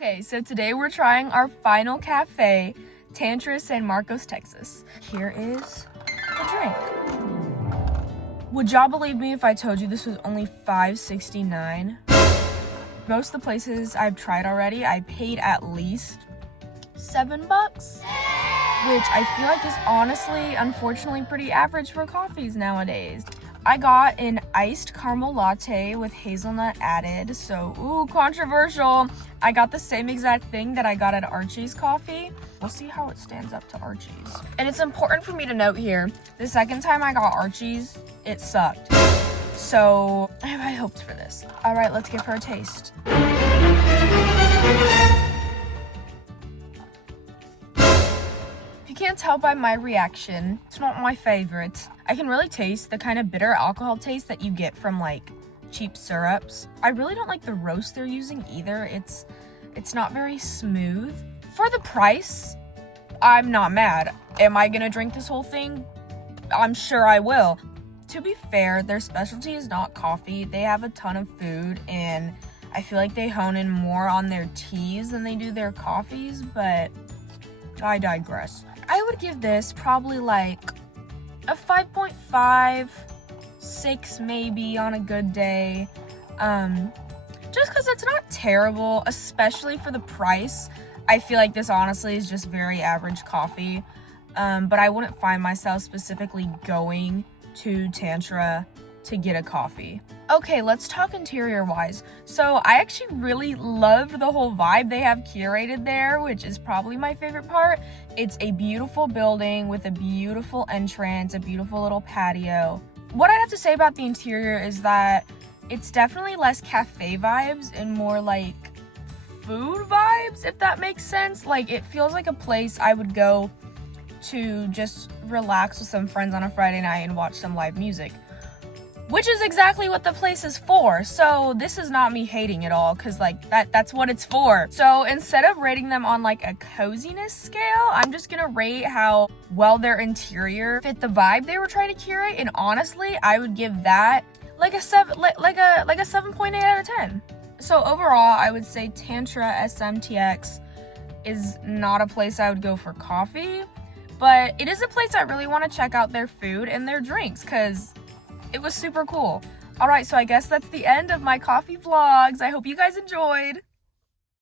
Okay, so today we're trying our final cafe, Tantra San Marcos, Texas. Here is the drink. Would y'all believe me if I told you this was only $5.69? Most of the places I've tried already, I paid at least $7, which I feel like is honestly, unfortunately, pretty average for coffees nowadays. I got an iced caramel latte with hazelnut added, so ooh, controversial. I got the same exact thing that I got at Archie's Coffee. We'll see how it stands up to Archie's. And it's important for me to note here, the second time I got Archie's, it sucked. So I have high hopes for this. All right, let's give her a taste. If you can't tell by my reaction, it's not my favorite. I can really taste the kind of bitter alcohol taste that you get from like cheap syrups. I really don't like the roast they're using either. It's not very smooth. For the price, I'm not mad. Am I gonna drink this whole thing? I'm sure I will. To be fair, their specialty is not coffee. They have a ton of food, and I feel like they hone in more on their teas than they do their coffees, but I digress. I would give this probably like a 5.5, 6 maybe on a good day. Just because it's not terrible, especially for the price. I feel like this honestly is just very average coffee, but I wouldn't find myself specifically going to Tantra to get a coffee. Okay, let's talk interior wise. So I actually really loved the whole vibe they have curated there, which is probably my favorite part. It's a beautiful building with a beautiful entrance, a beautiful little patio. What I'd have to say about the interior is that it's definitely less cafe vibes and more like food vibes, if that makes sense. Like, it feels like a place I would go to just relax with some friends on a Friday night and watch some live music, which is exactly what the place is for. So this is not me hating it all, because like that's what it's for. So instead of rating them on like a coziness scale, I'm just gonna rate how well their interior fit the vibe they were trying to curate. And honestly, I would give that like a 7.8 out of 10. So overall, I would say Tantra SMTX is not a place I would go for coffee, but it is a place I really want to check out their food and their drinks, because it was super cool. All right, so I guess that's the end of my coffee vlogs. I hope you guys enjoyed.